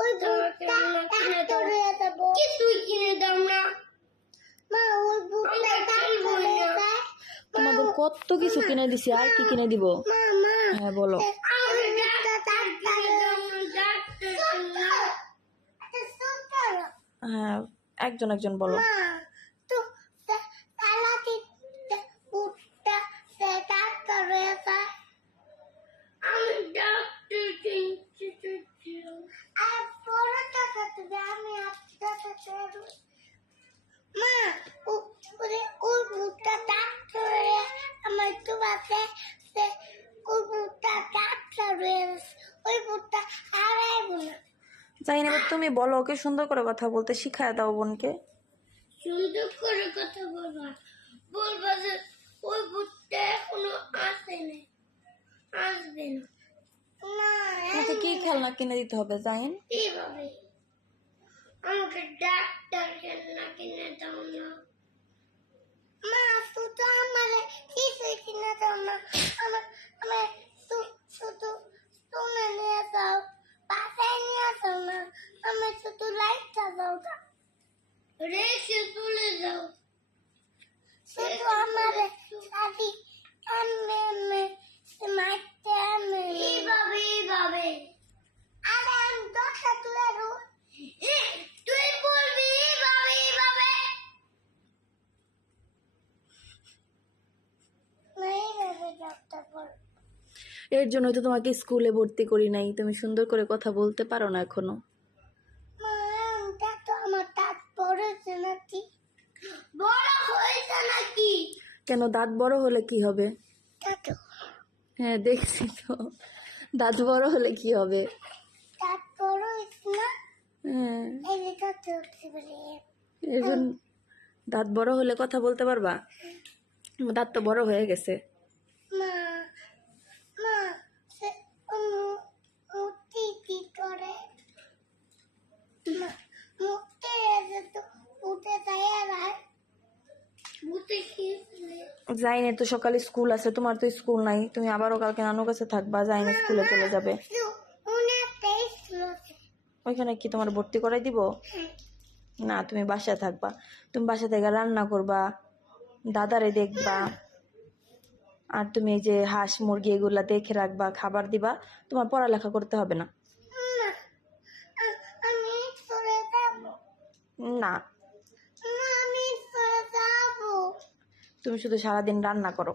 ওই বুটটা কিনে দেবো কি তুই কিনে দাও না মা ওই বুটটা কিনে দাও তোমাদের কত কিছু কিনে দিছি, আর কি কিনে দিব? মামা হ্যাঁ বলো। আমার বুটটা কিনে দাও না হ্যাঁ একজন একজন বলো। মা তো কালা দিতে বুটটা সেটা করে যায় আমি ডাক্তার কিনতে আর পরে টাকা দেবে আমি আপনাকে দেবো মা ওই বুটটা ডাক্তারে আমার তো বাসে ওই বুটটা ডাক্তারে ওই বুটটা হারাইবো না। জানি না, তুমি বলো, ওকে সুন্দর করে কথা বলতে শিখায় দাও বোনকে। সুন্দর করে কথা বলবা যে ওই বুটটা এখনো আসেনি আসবে না না তোমাকে কি খেলনা কিনে দিতে হবে জাইন? এইভাবে আমাকে ডাক্তার খেলনা কিনে দাও না মা শুধু আমার কিছু কিনে দাও না আমার শুধু তুমি নিয়ে যাও বাসায় নিয়ে যাও না আমার শুধু লাইটটা দাও না রেখে তুলে যাও শুধু আমার শাড়ি আনবে মারতে আনবে এইভাবে আরে আমি দশটা তুলে দেবো তুই বলবি এইভাবে ডাক্তার বল এর জন্যই তো তোমাকে স্কুলে ভর্তি করি নাই, তুমি সুন্দর করে কথা বলতে পারো না এখনো। তো আমার দাঁত পড়েছে নাকি বড় হয়েছে নাকি কেন, দাঁত বড় হলে কি হবে? হ্যাঁ দেখছি তো, দাঁত বড় হলে কি হবে? দাঁত বড় হয়েছে না হ্যাঁ এই যে দাঁত উঠছে বলে এর জন্য দাঁত বড় হলে কথা বলতে পারবা। আমার দাঁত তো বড় হয়ে গেছে। মা মা সে মুক্তি কি করে মুক্তি এসে তো উঠে যায় আর মুক্তি কি জাইনে তো সকালে স্কুল আছে, তোমার তো স্কুল নাই, তুমি আবারও কালকে নানুর কাছে থাকবা, জাইনে স্কুলে চলে যাবে। ওইখানে কি তোমার ভর্তি করাই দিব? না, তুমি বাসায় থাকবা, তুমি বাসা থেকে রান্না করবা, দাদারে দেখবা, আর তুমি এই যে হাঁস মুরগি এগুলা দেখে রাখবা, খাবার দিবা, তোমার পড়ালেখা করতে হবে না। আমি চলে যাব না, আমি চলে যাব তুমি শুধু সারাদিন রান্না করো।